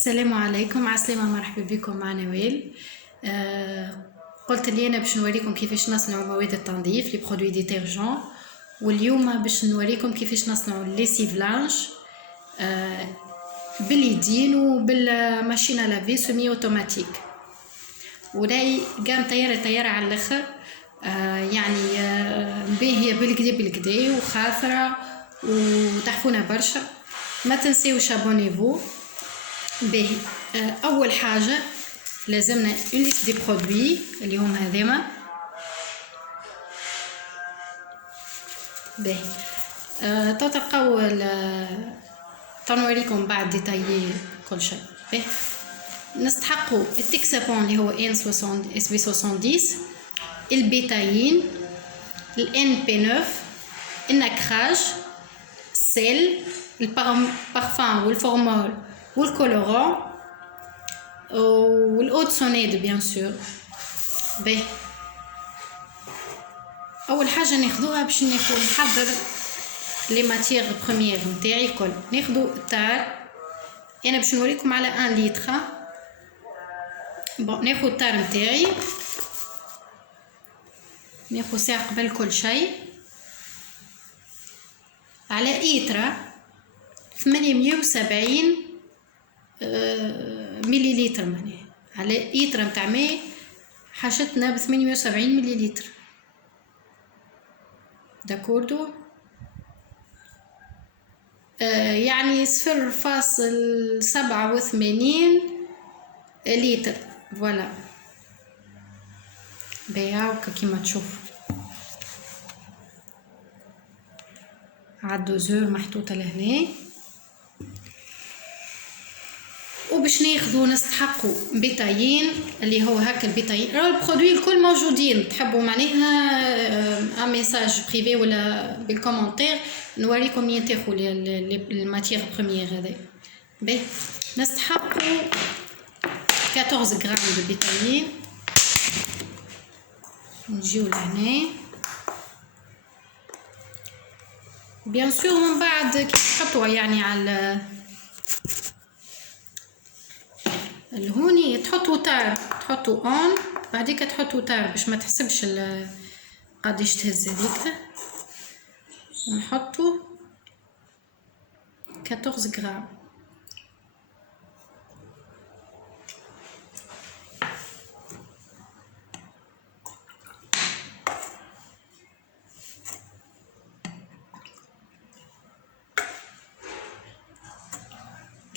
السلام عليكم، عسلامة، مرحبا بكم مع نوال. قلت لي انا باش نوريكم كيفاش نصنعوا مواد التنظيف لي برودوي ديتيرجون، واليوم باش نوريكم كيفاش نصنعوا ليسيف لانج باليدين وبالماشينه لافي سيمي اوتوماتيك. وراي قام طياره على الاخر، يعني باهيه بالكدا وخاثره وتحفونه برشا. ما تنسيوش ابونيفو. باهي، اول حاجه لازمنا اون ليست دي برودوي اللي هم هذوما. باهي، تلقاو تنوريكم بعد ديتايي كل شيء. باهي، نستحقوا التكسابون اللي هو ان 60 اس بي 70، البيتاين، الان بي 9، النكراج، السيل، البارفان والفورمول والكولورون والأود سونيد بيان سور. باهي، اول حاجه ناخذوها باش نحضر لي ماتيير بروميير نتاعي الكل. ناخذو التار، انا باش نوريكم على 1 لتر. بون، ناخذ التار نتاعي، ناخذ ساعه قبل كل شيء على ايترا 870 مليلتر، معناها على ايترا نتاع ماء حاجتنا ب 870 مليلتر. داكوردو، يعني 0.87 لتر. فوالا، باهي هاكا كيما تشوفوا عالدوزور محطوطه لهنا. وباش ناخذو نستحقوا بيتايين اللي هو هكا البيتايين. راه البرودوي الكل موجودين، تحبوا معناها ميساج بريفي ولا بالكومنتير نوريكم منين تاخذوا الماتيير بروميير هذا. باهي، نستحقوا 14 غرام دو بيتايين. نجيو لهنا بيان سور، من بعد كي تحطوها يعني على الهوني تحطوا تار، تحطوا اون، بعديك تحطوا تار باش ما تحسبش قداش تهز هذيك. ونحطوا 14 غرام.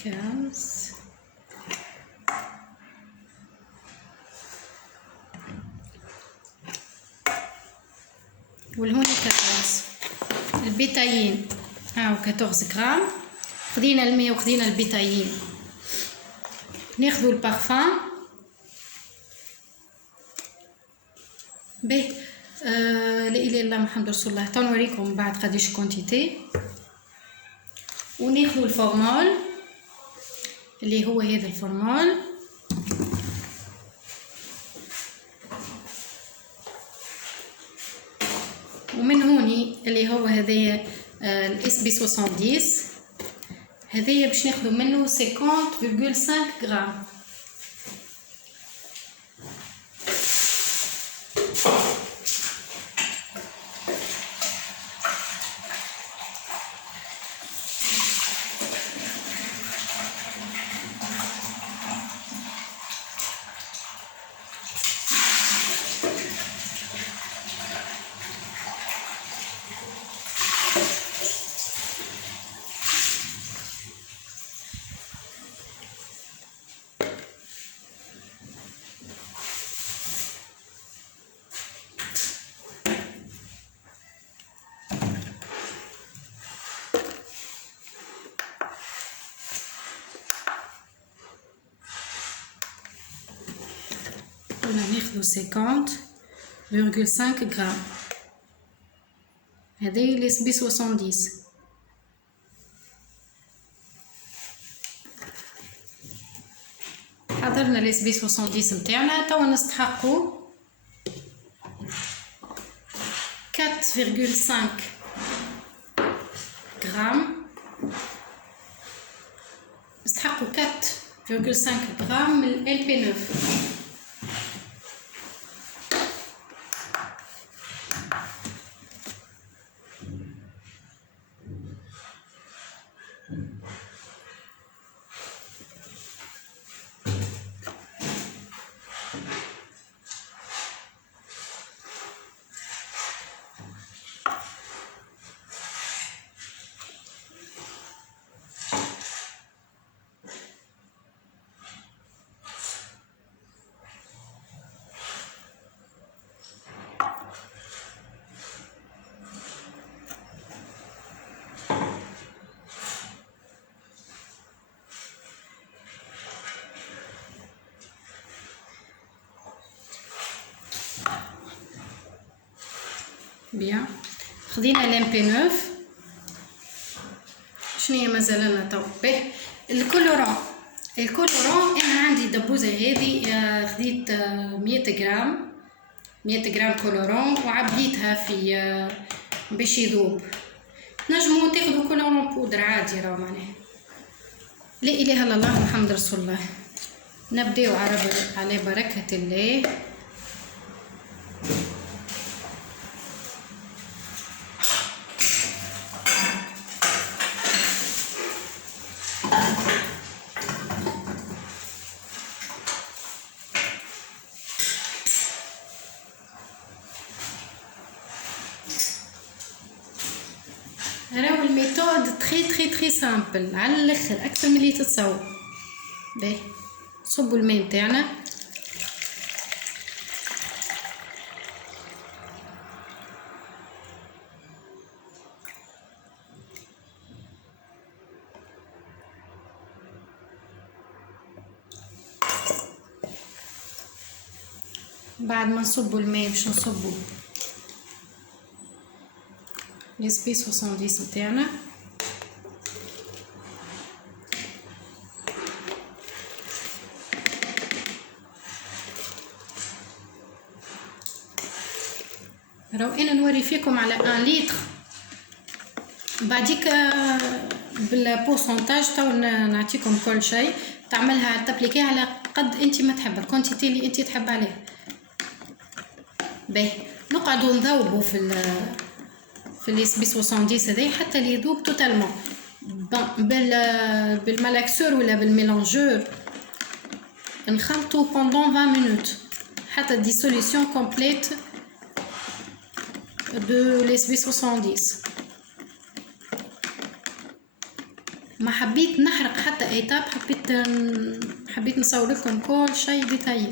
كاس والهوني 14 البيتايين. 14 غرام. خدينا الماء وخدينا البيتايين. ناخذوا البارفان. باهي، لا اله الا الله محمد رسول الله. تنوريكم بعد قداش كونتيتي. وناخذوا الفورمول اللي هو هذا الفورمول. ومن هوني اللي هو هذايا الاس بي 70، هذايا باش ناخذوا منه 50.5 غرام. قلنا ناخذو 50.5 غرام. هذايا الاس بي 70. حضرنا الاس بي 70 نتاعنا. توا نستحقوا 4.5 غرام. نستحقوا 4 0,5 غرام من LP9. بيان خدينا لامبي 9. شنيا مازال لنا تو به الكولورون. انا عندي دبوزه هذه خديت 100 غرام كولورون وعبيتها في باش يذوب. نجموا تاخذوا كولورون بودر عادي راه معناها. لا اله الا الله محمد رسول الله. نبداو على بركه الله. راهو الميثود تري سامبل على الاخر اكثر من اللي تتصور. باهي صبوا الماء نتاعنا. بعد ما نصبوا الماء باش نصبوا لسبي 70 نتاعنا. راهو انا نوري فيكم على 1 لتر. بعديك بالبورسنتاج تو نعطيكم كل شيء تعملها تابليكي على قد انت ما تحب الكونتيتي اللي انت تحب عليها. باهي نقعدوا نذوبوا في الاسبي 70 هذا حتى اللي يذوب توتالمون بالملاكسور ولا بالميلانجور. نخلطوا pendant 20 minutes حتى ديسوليسيون كومبليت دو الاسبي 70. ما حبيت نحرق حتى ايتاب، حبيت نصور لكم كل شيء ديتايي.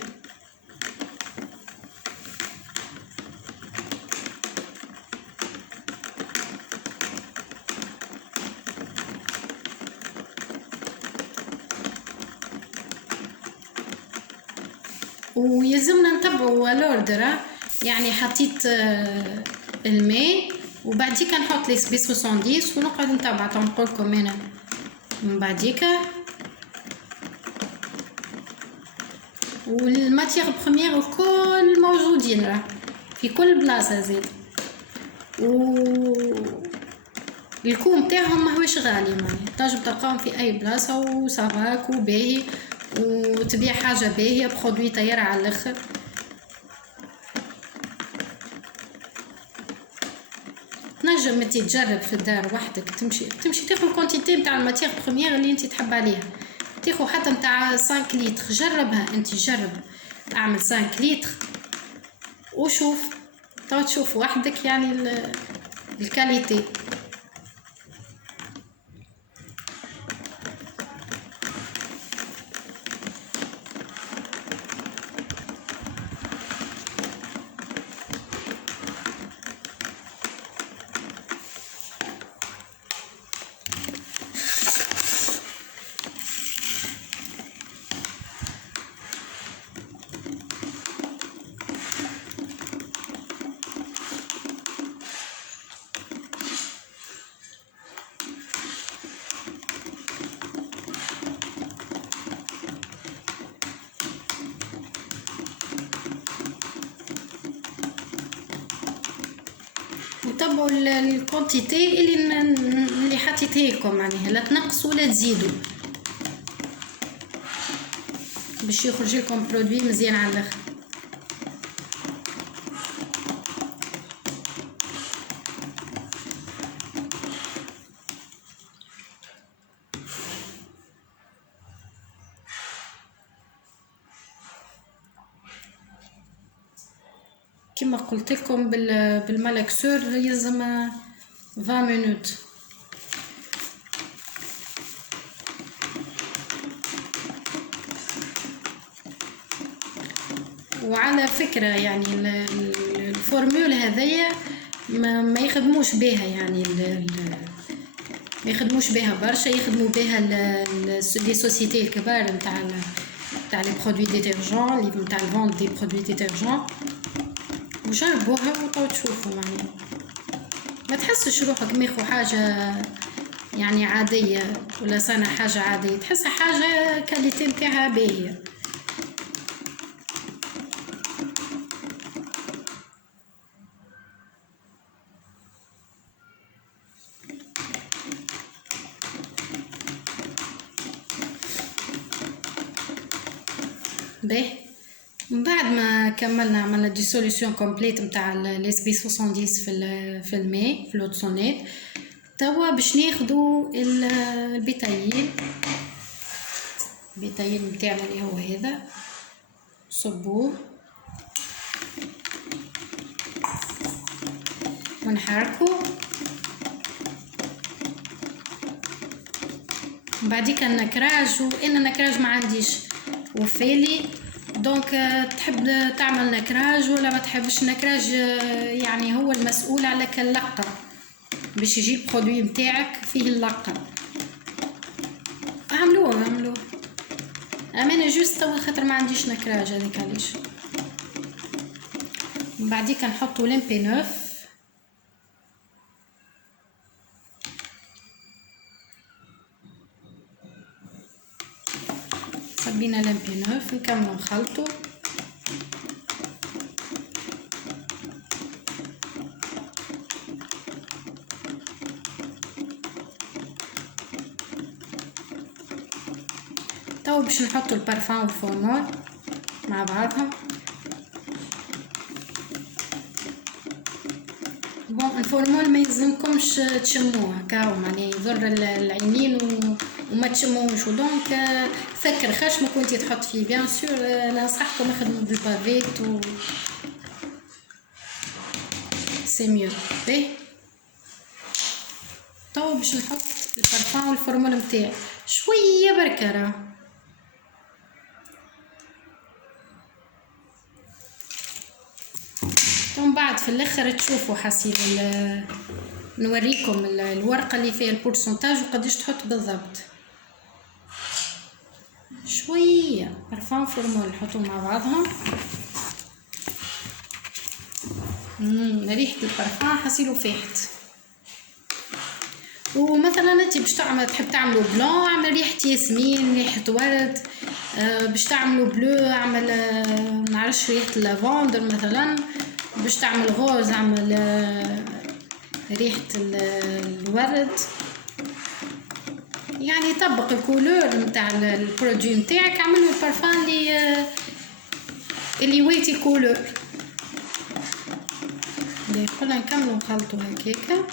ويلزمنا نتبعوا الاوردر. يعني حطيت الماء وبعديك نحط لي 70 ونقعد نتبع نقول لكم انا من بعديك. والماتيغ بروميير الكل موجودين راه في كل بلاصه زيد. و الكوم تاعهم ماهوش غالي، معناها تنجم تلقاهم في اي بلاصه وصافاك وباهي وتبيع حاجه باهيه برودوي طياره على الاخر. تنجم انت تجرب في الدار وحدك، تمشي تاخذ الكونتيتي نتاع الماتيغ بروميير اللي انت تحب عليها، تاخذ حتى نتاع 5 لتر. جربها انت، جرب اعمل 5 لتر وشوف تو تشوف وحدك يعني الكاليتي. وتبعوا الكونتيتي اللي حطيتها لكم، معناها لا تنقصوا ولا تزيدوا. باش يخرج لكم برودوي مزيان على الاخر. كما قلت لكم بالمالاكسور يلزم 20 مينوت. وعلى فكرة يعني الفورمول هذيا ما يخدموش بها، يعني ما يخدموش بها برشا، يخدموا بها لي سوسيتي الكبار نتاع لي برودوي ديترجون، اللي نتاع الفوند دي برودوي ديترجون. وجربوها وتو تشوفوا، يعني ما تحسش روحك ماخو حاجة يعني عادية ولا صنع حاجة عادية، تحسها حاجة كاليتي نتاعها باهية. باهي من بعد ما كملنا عملنا دي سوليسيون كومبليت نتاع الاس بي 70 في الماء في لوتسونيت. توا باش ناخذوا البيتايين نتاعنا اللي هو هذا، صبوه ونحركه. بعديك النكراج، وان النكراج ما عنديش وفالي، دونك تحب تعمل نكراج ولا ما تحبش نكراج، يعني هو المسؤول على اللقة باش يجي البرودوي نتاعك فيه اللقة. عملوه اما انا جوست توا خاطر ما عنديش نكراج هذيك علاش. من بعديك نحطوا لمبي 9، صبينا لمبي 9 نكملوا نخلطوا. تو باش نحطوا البارفان والفورمول مع بعضهم. بون الفورمول ما يلزمكمش تشموه كاو، معناه يضر العينين وما تشموش، ودونك سكر خشمك وانتي تحط فيه. بيان سور ننصحكم نخدموا بالبافيت و سي ميو. باهي تو باش نحط البارفان والفورمول نتاعي شويه بركه راه. ومن بعد في الاخر تشوفوا حسيل نوريكم الورقه اللي فيها البورسنتاج وقداش تحط بالضبط. شويه بارفان فورمول نحطوا مع بعضهم. ريحه البارفان حسيلو فاحت. ومثلا انت باش تحب تعملوا بلون، اعمل ريحه ياسمين، ريحه ورد. باش تعملوا بلو اعمل نعرفش ريحه اللافندر مثلا. باش تعمل غوز اعمل ريحه الورد. يعني طبق الكولور نتاع البرودوي نتاعك، اعملوا البارفان اللي يواتي الكولور. قلنا نكملوا نخلطوا هكاكا.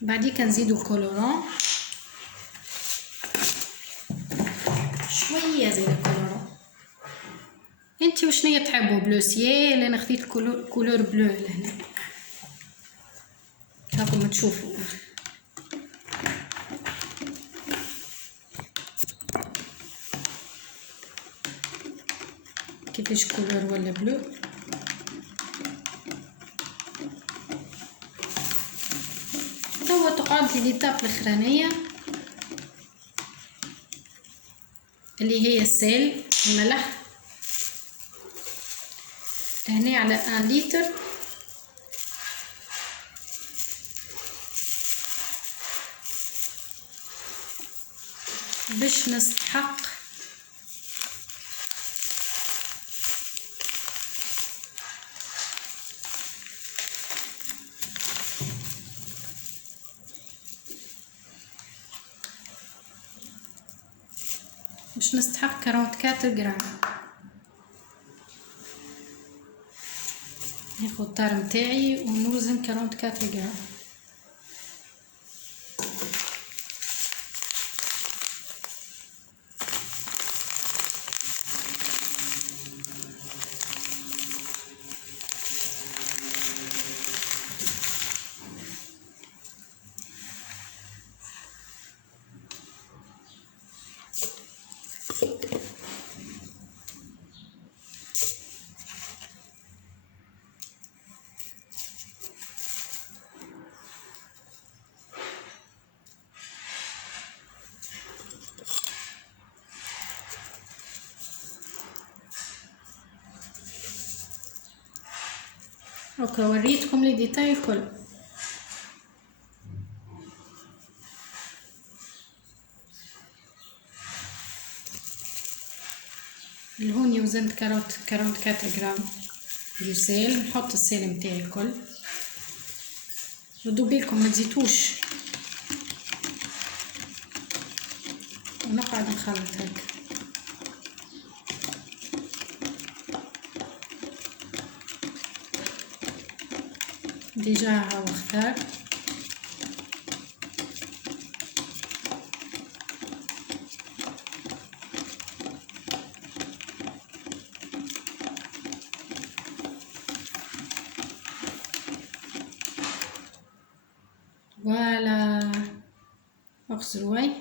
بعديك نزيدوا الكولورون شويه، زي الكولورون انتي وشنية تحبوا، بلو سيال. انا خديت كولور بلو لهنا هاكم تشوفوا. كيفاش كولور ولا بلو. توا تقعد لي ليتاب الاخرانيه اللي هي السيل الملح. هنا على 1 لتر باش نستحق باش نستحق 44 غرام. ناخد الطار متاعي ونوزن 44 غرام. اوكي وريتكم لي ديتاي الكل. لهوني وزنت 44 غرام دو سيل. نحط السيل متاعي الكل. ردوا بالكم ما تزيتوش ونقعد نخلط هكا. ديجا هاو اختار. فوالا اغسلوا وي.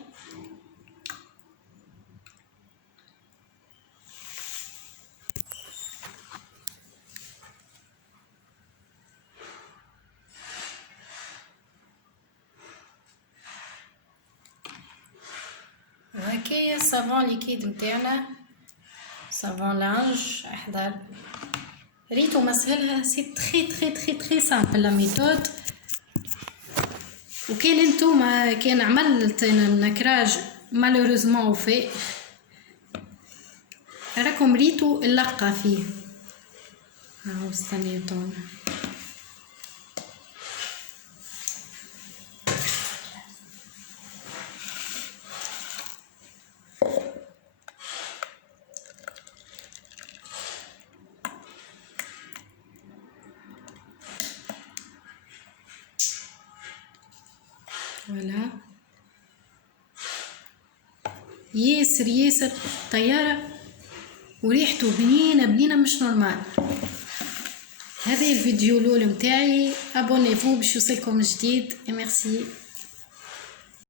هكايا الصابون ليكيد متاعنا، صابون لانج. احضر ريتو مسهلها، سي تري تري تري تري سامبل لا ميثود. وكان انتوما كان عملت النكراج مالوريزمون وفي راكم ريتو اللقة فيه. هاو استنيتونا. فوالا ياسر ياسر طيارة وريحته بنينة بنينة مش نورمال. هذا الفيديو الاول متاعي. ابونيفو باش يوصلكم جديد. ميرسي.